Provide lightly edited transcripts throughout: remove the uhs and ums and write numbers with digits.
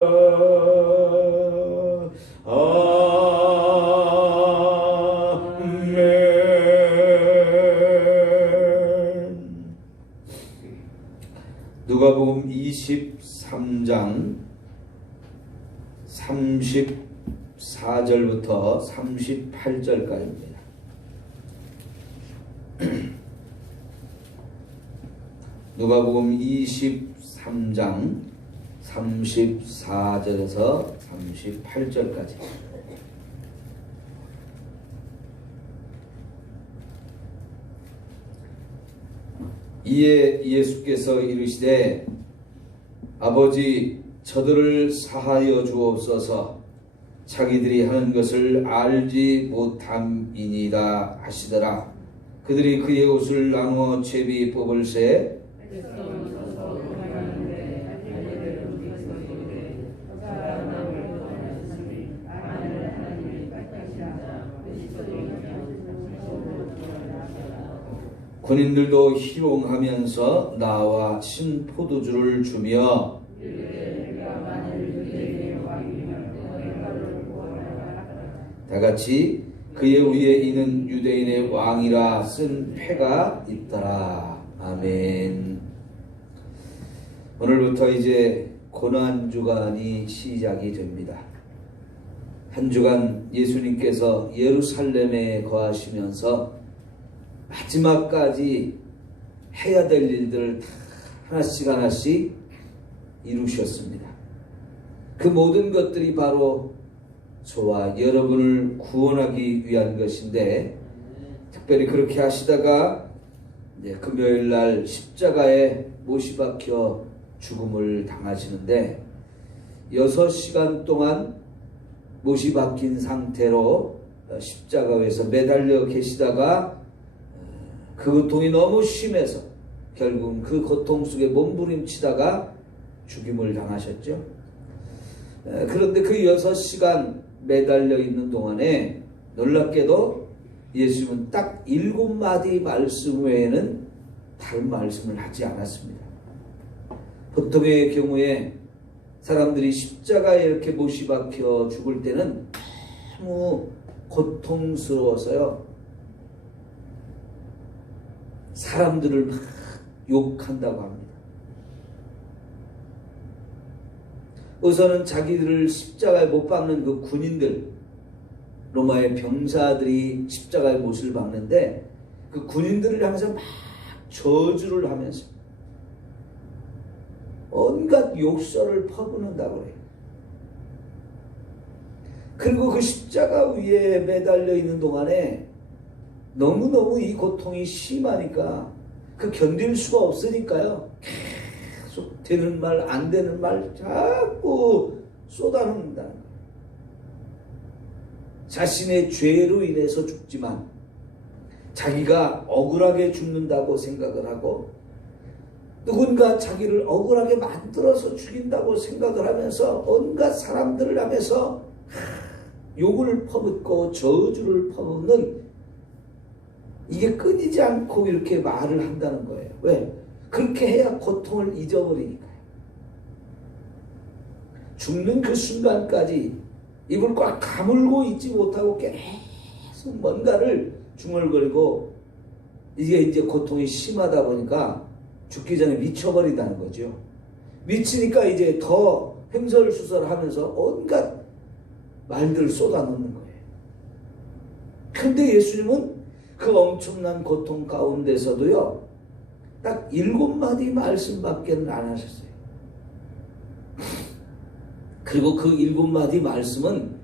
아멘. 누가복음 23장 34절부터 38절까지입니다. 누가복음 23장 34절에서 38절까지. 이에 예수께서 이르시되 아버지 저들을 사하여 주옵소서 자기들이 하는 것을 알지 못함이니이다 하시더라. 그들이 그의 옷을 나누어 제비 뽑을새 군인들도 희롱하면서 나와 신포도주를 주며 다같이 그의 위에 있는 유대인의 왕이라 쓴 패가 있더라. 아멘. 오늘부터 이제 고난주간이 시작이 됩니다. 한 주간 예수님께서 예루살렘에 거하시면서 마지막까지 해야 될 일들을 다 하나씩 이루셨습니다. 그 모든 것들이 바로 저와 여러분을 구원하기 위한 것인데, 특별히 그렇게 하시다가 이제 금요일 날 십자가에 못이 박혀 죽음을 당하시는데 6시간 동안 못이 박힌 상태로 십자가 위에서 매달려 계시다가 그 고통이 너무 심해서 결국은 그 고통 속에 몸부림치다가 죽임을 당하셨죠. 그런데 그 6시간 매달려 있는 동안에 놀랍게도 예수님은 딱 7마디 말씀 외에는 다른 말씀을 하지 않았습니다. 보통의 경우에 사람들이 십자가에 이렇게 못이 박혀 죽을 때는 너무 고통스러워서요, 사람들을 막 욕한다고 합니다. 우선은 자기들을 십자가에 못 박는 그 군인들, 로마의 병사들이 십자가에 못을 박는데 그 군인들을 향해서 막 저주를 하면서 온갖 욕설을 퍼붓는다고 해요. 그리고 그 십자가 위에 매달려 있는 동안에 너무너무 이 고통이 심하니까 그 견딜 수가 없으니까요, 계속 되는 말 안 되는 말 자꾸 쏟아놓는다는 거예요. 자신의 죄로 인해서 죽지만 자기가 억울하게 죽는다고 생각을 하고, 누군가 자기를 억울하게 만들어서 죽인다고 생각을 하면서 온갖 사람들을 향해서 욕을 퍼붓고 저주를 퍼붓는, 이게 끊이지 않고 이렇게 말을 한다는 거예요. 왜? 그렇게 해야 고통을 잊어버리니까요. 죽는 그 순간까지 입을 꽉 다물고 있지 못하고 계속 뭔가를 중얼거리고, 이게 이제 고통이 심하다 보니까 죽기 전에 미쳐버린다는 거죠. 미치니까 이제 더 횡설수설하면서 온갖 말들을 쏟아놓는 거예요. 그런데 예수님은 그 엄청난 고통 가운데서도요, 딱 7마디 말씀밖에는 안 하셨어요. 그리고 그 7마디 말씀은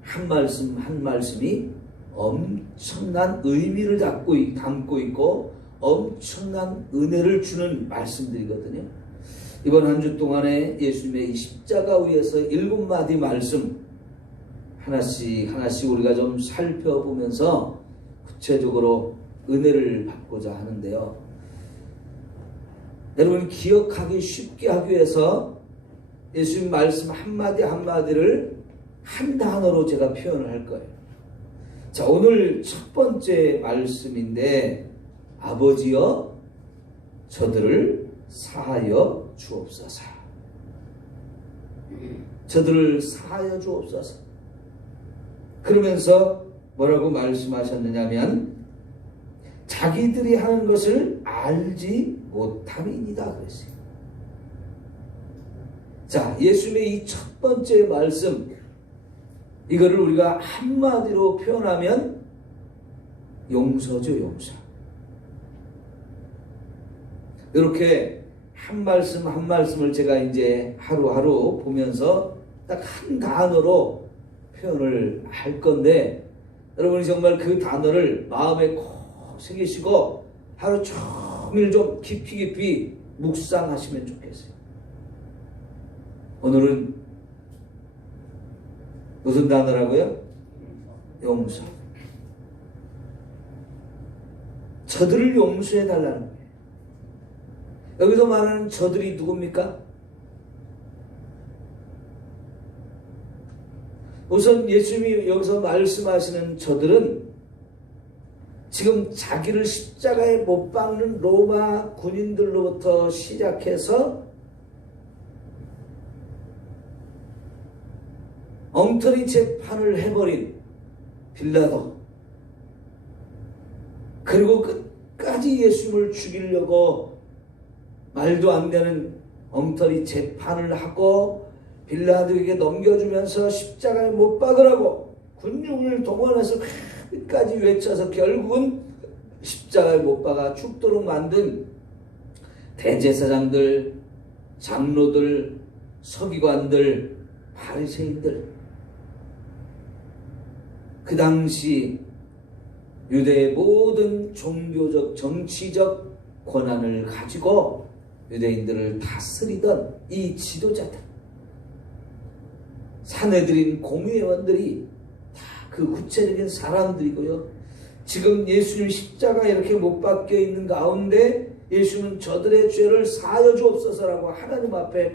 한 말씀 한 말씀이 엄청난 의미를 담고 있고 엄청난 은혜를 주는 말씀들이거든요. 이번 한 주 동안에 예수님의 이 십자가 위에서 7마디 말씀 하나씩 우리가 좀 살펴보면서 구체적으로 은혜를 받고자 하는데요. 여러분, 기억하기 쉽게 하기 위해서 예수님 말씀 한마디 한마디를 한 단어로 제가 표현을 할 거예요. 자, 오늘 첫 번째 말씀인데, 아버지여 저들을 사하여 주옵소서. 저들을 사하여 주옵소서. 그러면서 뭐라고 말씀하셨느냐면 자기들이 하는 것을 알지 못함이니이다 그랬어요. 자, 예수님의 이 첫 번째 말씀, 이거를 우리가 한마디로 표현하면 용서죠, 용서. 이렇게 한 말씀 한 말씀을 제가 이제 하루하루 보면서 딱 한 단어로 표현을 할 건데, 여러분이 정말 그 단어를 마음에 꼭 새기시고 하루 종일 좀 깊이 묵상하시면 좋겠어요. 오늘은 무슨 단어라고요? 용서. 저들을 용서해 달라는 거예요. 여기서 말하는 저들이 누굽니까? 우선 예수님이 여기서 말씀하시는 저들은 지금 자기를 십자가에 못 박는 로마 군인들로부터 시작해서 엉터리 재판을 해버린 빌라도, 그리고 끝까지 예수님을 죽이려고 말도 안 되는 엉터리 재판을 하고 빌라도에게 넘겨주면서 십자가에 못 박으라고 군중을 동원해서 끝까지 외쳐서 결국은 십자가에 못 박아 죽도록 만든 대제사장들, 장로들, 서기관들, 바리새인들, 그 당시 유대의 모든 종교적, 정치적 권한을 가지고 유대인들을 다스리던 이 지도자들, 사내들인 공회원들이 다 그 구체적인 사람들이고요. 지금 예수님 십자가에 이렇게 못 박혀 있는 가운데 예수님은 저들의 죄를 사하여 주옵소서라고 하나님 앞에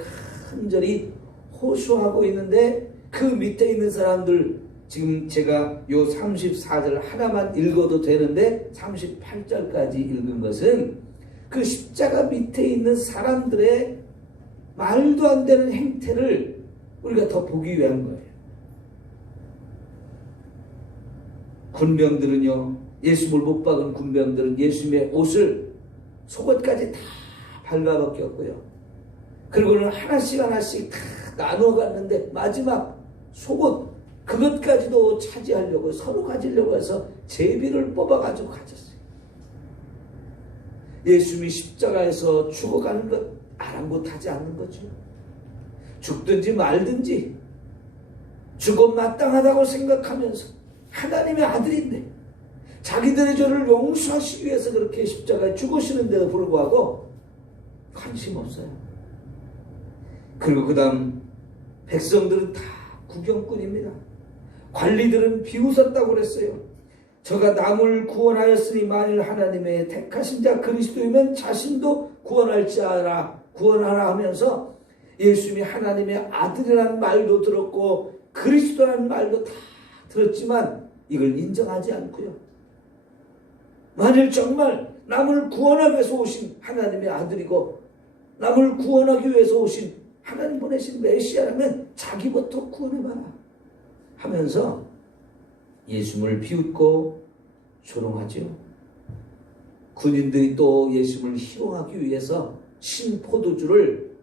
간절히 호소하고 있는데, 그 밑에 있는 사람들, 지금 제가 요 34절 하나만 읽어도 되는데 38절까지 읽은 것은 그 십자가 밑에 있는 사람들의 말도 안 되는 행태를 우리가 더 보기 위한 거예요. 군병들은요, 예수를 못 박은 군병들은 예수님의 옷을 속옷까지 다 밟아벗겼고요. 그리고는 하나씩 다 나눠 갔는데 마지막 속옷, 그것까지도 차지하려고, 서로 가지려고 해서 제비를 뽑아가지고 가졌어요. 예수님이 십자가에서 죽어가는 것 아랑곳하지 않는 거죠. 죽든지 말든지 죽어 마땅하다고 생각하면서 하나님의 아들인데 자기들의 죄를 용서하시기 위해서 그렇게 십자가에 죽으시는데도 불구하고 관심 없어요. 그리고 그 다음 백성들은 다 구경꾼입니다. 관리들은 비웃었다고 그랬어요. 저가 남을 구원하였으니 만일 하나님의 택하신 자 그리스도이면 자신도 구원하라 하면서 예수님이 하나님의 아들이라는 말도 들었고 그리스도라는 말도 다 들었지만 이걸 인정하지 않고요. 만일 정말 남을 구원하기 위해서 오신 하나님의 아들이고 남을 구원하기 위해서 오신 하나님 보내신 메시아라면 자기부터 구원해봐라 하면서 예수님을 비웃고 조롱하죠. 군인들이 또 예수님을 희롱하기 위해서 신포도주를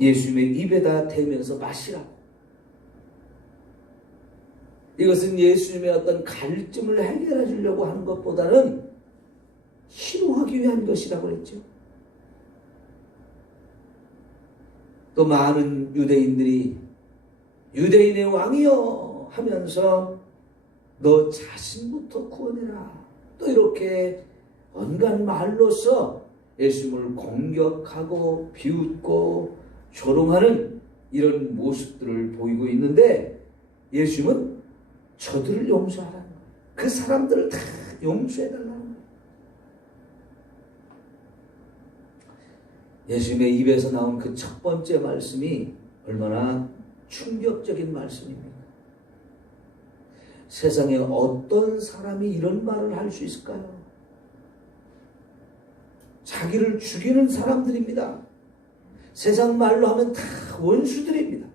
예수님의 입에다 대면서 마시라고. 이것은 예수님의 어떤 갈증을 해결해 주려고 하는 것보다는 희롱하기 위한 것이라고 했죠. 또 많은 유대인들이 유대인의 왕이여 하면서 너 자신부터 구원해라. 또 이렇게 온갖 말로써 예수님을 공격하고 비웃고 조롱하는 이런 모습들을 보이고 있는데 예수님은 저들을 용서하라는 거예요. 그 사람들을 다 용서해달라는 거예요. 예수님의 입에서 나온 그 첫 번째 말씀이 얼마나 충격적인 말씀입니다. 세상에 어떤 사람이 이런 말을 할 수 있을까요? 자기를 죽이는 사람들입니다. 세상 말로 하면 다 원수들입니다.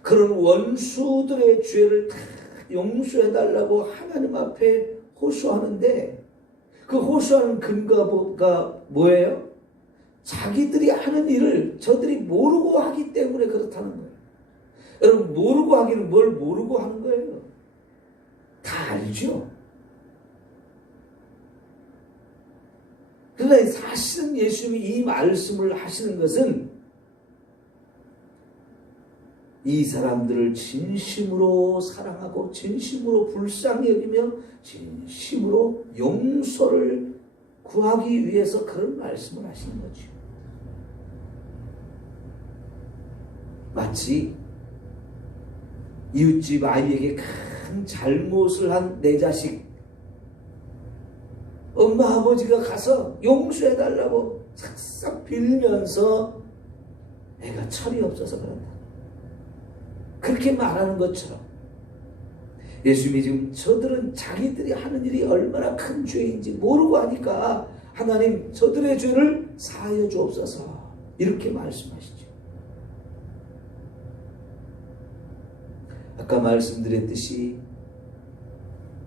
그런 원수들의 죄를 다 용서해달라고 하나님 앞에 호소하는데, 그 호소하는 근거가 뭐예요? 자기들이 하는 일을 저들이 모르고 하기 때문에 그렇다는 거예요. 여러분, 모르고 하기는 뭘 모르고 하는 거예요? 다 알죠? 그러나 사실은 예수님이 이 말씀을 하시는 것은 이 사람들을 진심으로 사랑하고 진심으로 불쌍히 여기며 진심으로 용서를 구하기 위해서 그런 말씀을 하시는 거죠. 마치 이웃집 아이에게 큰 잘못을 한 내 자식, 엄마 아버지가 가서 용서해달라고 싹싹 빌면서 애가 철이 없어서 그런다, 그렇게 말하는 것처럼 예수님이 지금 저들은 자기들이 하는 일이 얼마나 큰 죄인지 모르고 하니까 하나님 저들의 죄를 사하여 주옵소서, 이렇게 말씀하시죠. 아까 말씀드렸듯이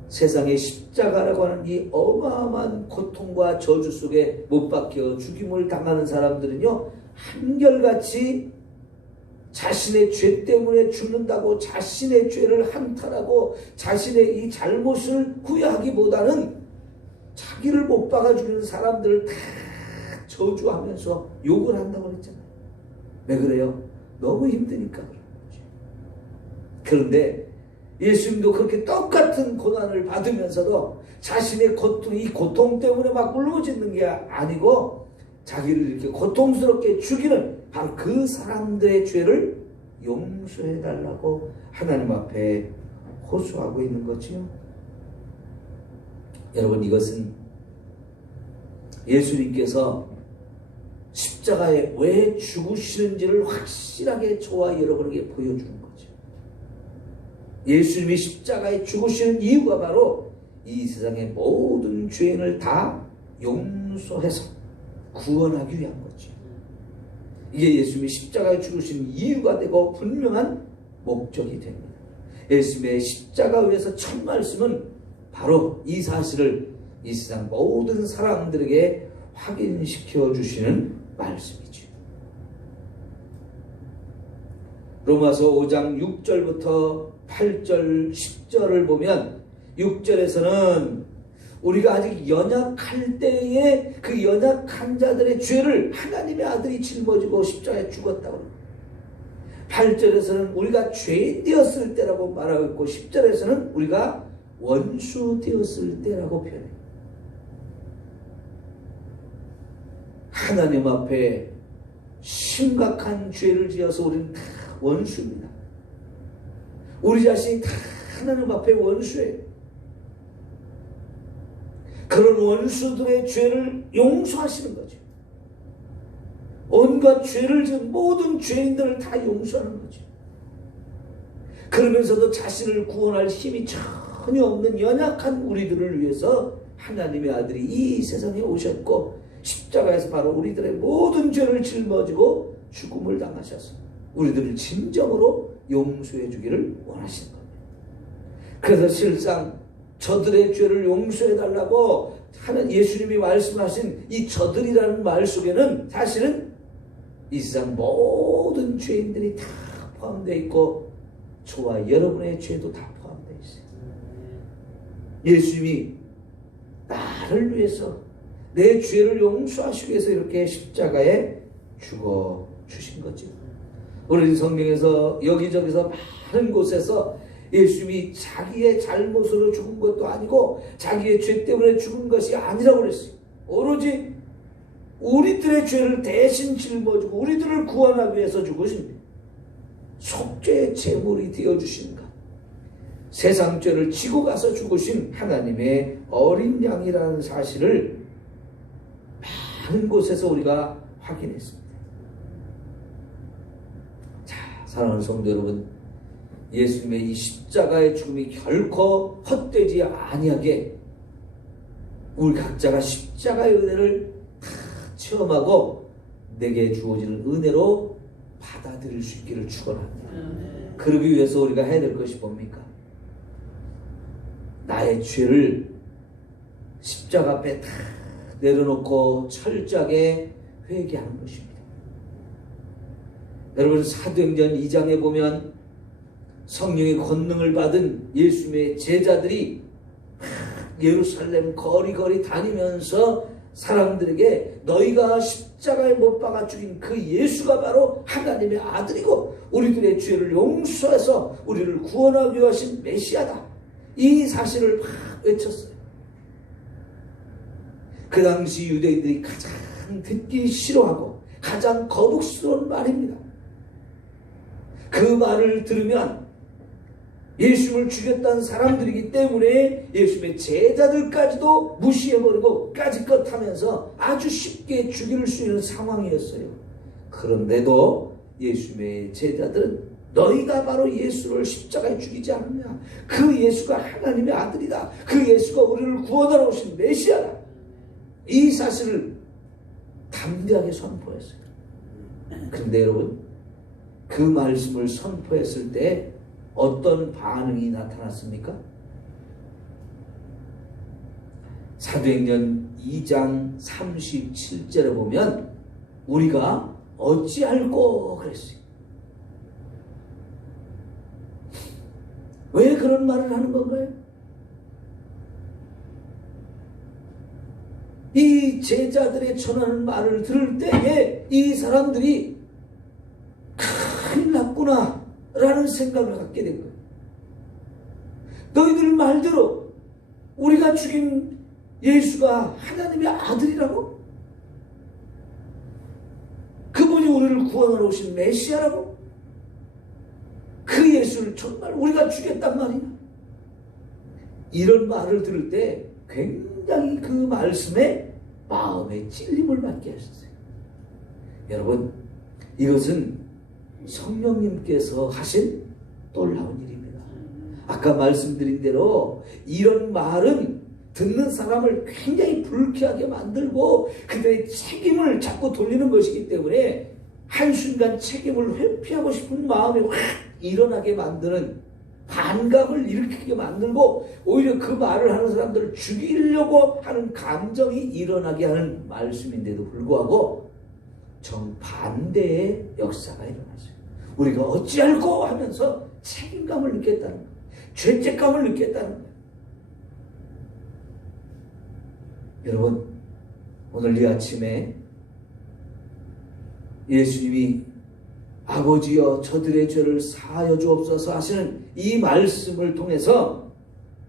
세상의 십자가라고 하는 이 어마어마한 고통과 저주 속에 못 박혀 죽임을 당하는 사람들은요, 한결같이 자신의 죄 때문에 죽는다고 자신의 죄를 한탄하고 자신의 이 잘못을 후회하기보다는 자기를 못 박아 죽이는 사람들을 다 저주하면서 욕을 한다고 그랬잖아요. 왜 그래요? 너무 힘드니까 그런 거죠. 그런데 예수님도 그렇게 똑같은 고난을 받으면서도 자신의 고통, 이 고통 때문에 막 울부짖는 게 아니고 자기를 이렇게 고통스럽게 죽이는 바로 그 사람들의 죄를 용서해달라고 하나님 앞에 호소하고 있는 거지요. 여러분, 이것은 예수님께서 십자가에 왜 죽으시는지를 확실하게 저와 여러분에게 보여주는 거죠. 예수님이 십자가에 죽으시는 이유가 바로 이 세상의 모든 죄인을 다 용서해서 구원하기 위한 거죠. 이게 예수님이 십자가에 죽으신 이유가 되고 분명한 목적이 됩니다. 예수님의 십자가 위에서 첫 말씀은 바로 이 사실을 이 세상 모든 사람들에게 확인시켜 주시는 말씀이죠. 로마서 5장 6절부터 8절 10절을 보면 6절에서는 우리가 아직 연약할 때에 그 연약한 자들의 죄를 하나님의 아들이 짊어지고 십자가에 죽었다고 합니다. 8절에서는 우리가 죄인 되었을 때라고 말하고 있고 10절에서는 우리가 원수 되었을 때라고 표현해요. 하나님 앞에 심각한 죄를 지어서 우리는 다 원수입니다. 우리 자신이 다 하나님 앞에 원수예요. 그런 원수들의 죄를 용서하시는 거죠. 온갖 죄를 지은 모든 죄인들을 다 용서하는 거죠. 그러면서도 자신을 구원할 힘이 전혀 없는 연약한 우리들을 위해서 하나님의 아들이 이 세상에 오셨고 십자가에서 바로 우리들의 모든 죄를 짊어지고 죽음을 당하셔서 우리들을 진정으로 용서해 주기를 원하시는 겁니다. 그래서 실상 저들의 죄를 용서해 달라고 하는 예수님이 말씀하신 이 저들이라는 말 속에는 사실은 이 세상 모든 죄인들이 다 포함되어 있고 저와 여러분의 죄도 다 포함되어 있어요. 예수님이 나를 위해서 내 죄를 용서하시기 위해서 이렇게 십자가에 죽어 주신 거죠. 우리 성경에서 여기저기서 많은 곳에서 예수님이 자기의 잘못으로 죽은 것도 아니고 자기의 죄 때문에 죽은 것이 아니라고 그랬어요. 오로지 우리들의 죄를 대신 짊어지고 우리들을 구원하기 위해서 죽으신 속죄의 제물이 되어주신 것, 세상 죄를 지고 가서 죽으신 하나님의 어린 양이라는 사실을 많은 곳에서 우리가 확인했습니다. 자, 사랑하는 성도 여러분, 예수님의 이 십자가의 죽음이 결코 헛되지 아니하게 우리 각자가 십자가의 은혜를 다 체험하고 내게 주어지는 은혜로 받아들일 수 있기를 축원합니다. 그러기 위해서 우리가 해야 될 것이 뭡니까? 나의 죄를 십자가 앞에 다 내려놓고 철저하게 회개하는 것입니다. 여러분, 사도행전 2장에 보면 성령의 권능을 받은 예수님의 제자들이 예루살렘 거리거리 다니면서 사람들에게 너희가 십자가에 못 박아 죽인 그 예수가 바로 하나님의 아들이고 우리들의 죄를 용서해서 우리를 구원하기 위하신 메시아다, 이 사실을 막 외쳤어요. 그 당시 유대인들이 가장 듣기 싫어하고 가장 거북스러운 말입니다. 그 말을 들으면 예수님을 죽였다는 사람들이기 때문에 예수님의 제자들까지도 무시해버리고 까짓것 하면서 아주 쉽게 죽일 수 있는 상황이었어요. 그런데도 예수님의 제자들은 너희가 바로 예수를 십자가에 죽이지 않느냐, 그 예수가 하나님의 아들이다, 그 예수가 우리를 구원하러 오신 메시아다, 이 사실을 담대하게 선포했어요. 그런데 여러분, 그 말씀을 선포했을 때 어떤 반응이 나타났습니까? 사도행전 2장 37절에 보면 우리가 어찌할꼬 그랬어요. 왜 그런 말을 하는 건가요? 이 제자들의 전하는 말을 들을 때에 이 사람들이 큰일 났구나 라는 생각을 갖게 된 거예요. 너희들 말대로 우리가 죽인 예수가 하나님의 아들이라고? 그분이 우리를 구원하러 오신 메시아라고? 그 예수를 정말 우리가 죽였단 말이야? 이런 말을 들을 때 굉장히 그 말씀에 마음에 찔림을 받게 하셨어요. 여러분, 이것은 성령님께서 하신 놀라운 일입니다. 아까 말씀드린 대로 이런 말은 듣는 사람을 굉장히 불쾌하게 만들고 그들의 책임을 자꾸 돌리는 것이기 때문에 한순간 책임을 회피하고 싶은 마음이 확 일어나게 만드는, 반감을 일으키게 만들고 오히려 그 말을 하는 사람들을 죽이려고 하는 감정이 일어나게 하는 말씀인데도 불구하고 정반대의 역사가 일어났어요. 우리가 어찌할꼬 하면서 책임감을 느꼈다는 거예요. 죄책감을 느꼈다는 거예요. 여러분, 오늘 이 아침에 예수님이 아버지여 저들의 죄를 사하여 주옵소서 하시는 이 말씀을 통해서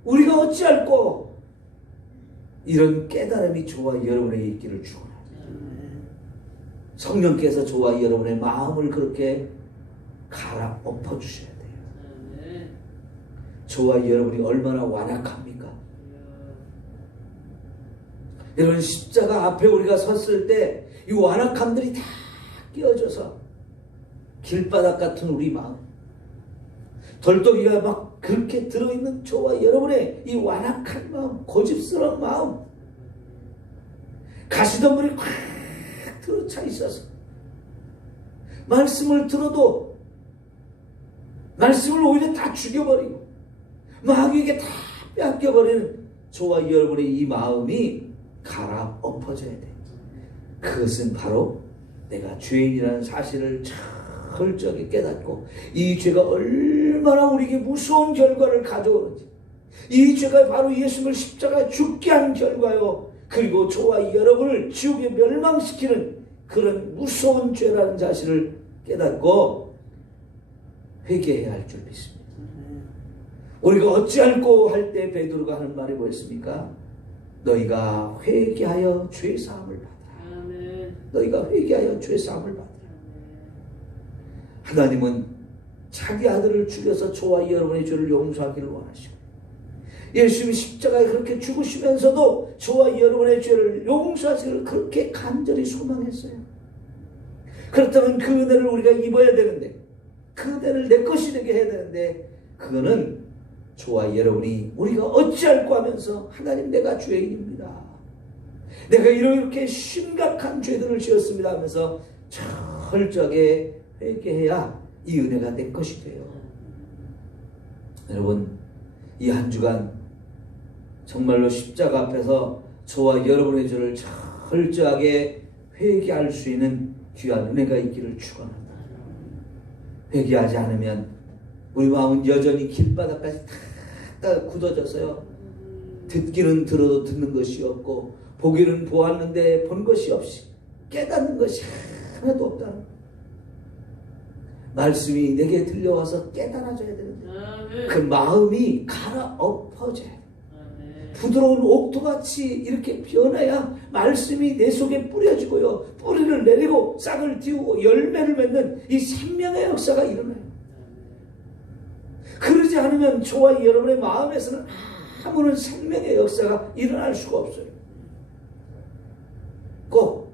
우리가 어찌할꼬, 이런 깨달음이 저와 여러분에게 있기를 축원합니다. 성령께서 저와 여러분의 마음을 그렇게 갈아 엎어주셔야 돼요. 저와 여러분이 얼마나 완악합니까? 여러분, 십자가 앞에 우리가 섰을 때 이 완악함들이 다 끼어져서 길바닥 같은 우리 마음, 덜덩이가 막 그렇게 들어있는 저와 여러분의 이 완악한 마음, 고집스러운 마음, 가시덤불이 꽉 들어차 있어서 말씀을 들어도 말씀을 오히려 다 죽여버리고 마귀에게 다 뺏겨버리는 저와 여러분의 이 마음이 갈아 엎어져야 돼. 그것은 바로 내가 죄인이라는 사실을 철저하게 깨닫고 이 죄가 얼마나 우리에게 무서운 결과를 가져오는지, 이 죄가 바로 예수님을 십자가에 죽게 한 결과요, 그리고 저와 여러분을 지옥에 멸망시키는 그런 무서운 죄라는 사실을 깨닫고 회개해야 할 줄 믿습니다. 우리가 어찌할꼬 할 때 베드로가 하는 말이 뭐였습니까? 너희가 회개하여 죄사함을 받으라. 너희가 회개하여 죄사함을 받으라. 하나님은 자기 아들을 죽여서 저와 여러분의 죄를 용서하기를 원하시고 예수님이 십자가에 그렇게 죽으시면서도 저와 여러분의 죄를 용서하시기를 그렇게 간절히 소망했어요. 그렇다면 그 은혜를 우리가 입어야 되는데, 그 은혜를 내 것이 되게 해야 되는데, 그거는 저와 여러분이 우리가 어찌할꼬 하면서 하나님, 내가 죄인입니다, 내가 이렇게 심각한 죄들을 지었습니다 하면서 철저하게 회개해야 이 은혜가 내 것이 돼요. 여러분, 이 한 주간 정말로 십자가 앞에서 저와 여러분의 죄를 철저하게 회개할 수 있는 귀한 은혜가 있기를 축원합니다. 회개하지 않으면 우리 마음은 여전히 길바닥까지 다 굳어져서요. 듣기는 들어도 듣는 것이 없고 보기는 보았는데 본 것이 없이 깨닫는 것이 하나도 없다는 거예요. 말씀이 내게 들려와서 깨달아져야 되는데 그 마음이 갈아엎어져야 돼요. 부드러운 옥토같이 이렇게 변해야 말씀이 내 속에 뿌려지고요. 뿌리를 내리고 싹을 틔우고 열매를 맺는 이 생명의 역사가 일어나요. 그러지 않으면 저와 여러분의 마음에서는 아무런 생명의 역사가 일어날 수가 없어요. 꼭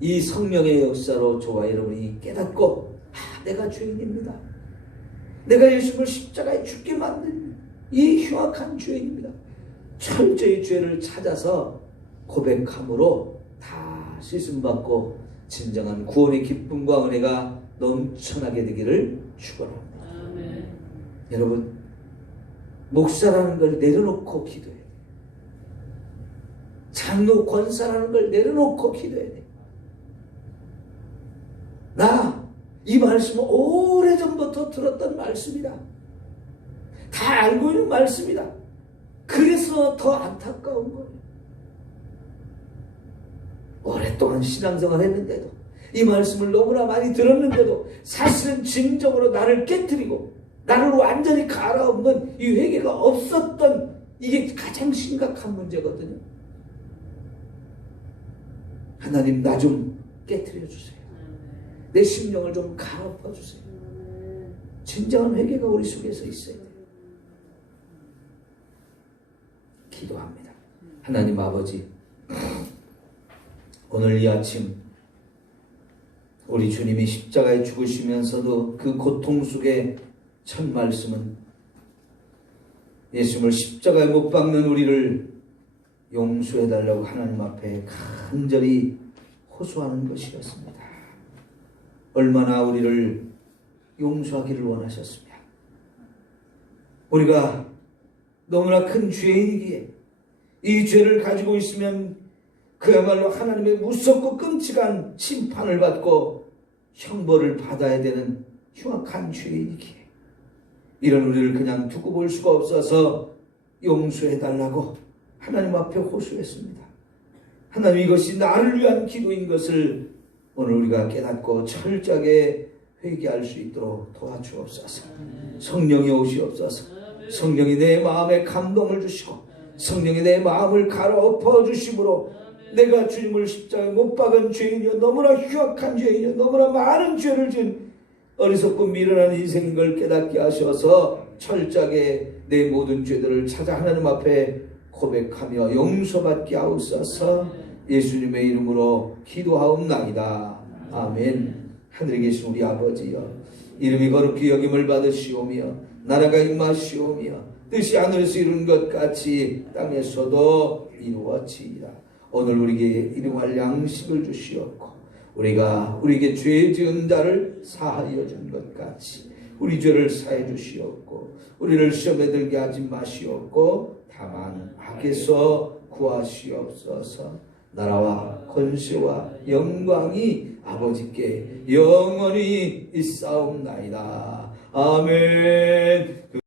이 성령의 역사로 저와 여러분이 깨닫고 내가 죄인입니다. 내가 예수님을 십자가에 죽게 만든 이 흉악한 죄인입니다. 철저히 죄를 찾아서 고백함으로 다 씻음받고 진정한 구원의 기쁨과 은혜가 넘쳐나게 되기를 축원합니다. 여러분, 목사라는 걸 내려놓고 기도해야 돼요. 장로 권사라는 걸 내려놓고 기도해야 돼요. 이 말씀은 오래전부터 들었던 말씀이다. 다 알고 있는 말씀이다. 그래서 더 안타까운 거예요. 오랫동안 신앙생활 했는데도 이 말씀을 너무나 많이 들었는데도 사실은 진정으로 나를 깨뜨리고 나를 완전히 갈아엎는 이 회개가 없었던 이게 가장 심각한 문제거든요. 하나님, 나 좀 깨뜨려 주세요. 내 심령을 좀 갈아엎어 주세요. 진정한 회개가 우리 속에서 있어야 돼요. 기도합니다. 하나님 아버지, 오늘 이 아침 우리 주님이 십자가에 죽으시면서도 그 고통 속에 첫 말씀은 예수님을 십자가에 못 박는 우리를 용서해달라고 하나님 앞에 간절히 호소하는 것이었습니다. 얼마나 우리를 용서하기를 원하셨으며 우리가 너무나 큰 죄인이기에 이 죄를 가지고 있으면 그야말로 하나님의 무섭고 끔찍한 심판을 받고 형벌을 받아야 되는 흉악한 죄인이기에 이런 우리를 그냥 두고 볼 수가 없어서 용서해달라고 하나님 앞에 호소했습니다. 하나님, 이것이 나를 위한 기도인 것을 오늘 우리가 깨닫고 철저하게 회개할 수 있도록 도와주옵소서. 성령이 오시옵소서. 성령이 내 마음에 감동을 주시고 성령이 내 마음을 갈아엎어 주심으로 내가 주님을 십자가에 못 박은 죄인이요, 너무나 흉악한 죄인이요, 너무나 많은 죄를 지은 어리석고 미련한 인생인 걸 깨닫게 하셔서 철저하게 내 모든 죄들을 찾아 하나님 앞에 고백하며 용서받게 하옵소서. 예수님의 이름으로 기도하옵나이다. 아멘. 하늘에 계신 우리 아버지여, 이름이 거룩히 여김을 받으시오며 나라가 임하시오며 뜻이 하늘에서 이룬 것 같이 땅에서도 이루어지이다. 오늘 우리에게 일용할 양식을 주시옵고 우리가 우리에게 죄 지은 자를 사하여 준 것 같이 우리 죄를 사해 주시옵고 우리를 시험에 들게 하지 마시옵고 다만 악에서 구하시옵소서. 나라와 권세와 영광이 아버지께 영원히 있사옵나이다. 아멘.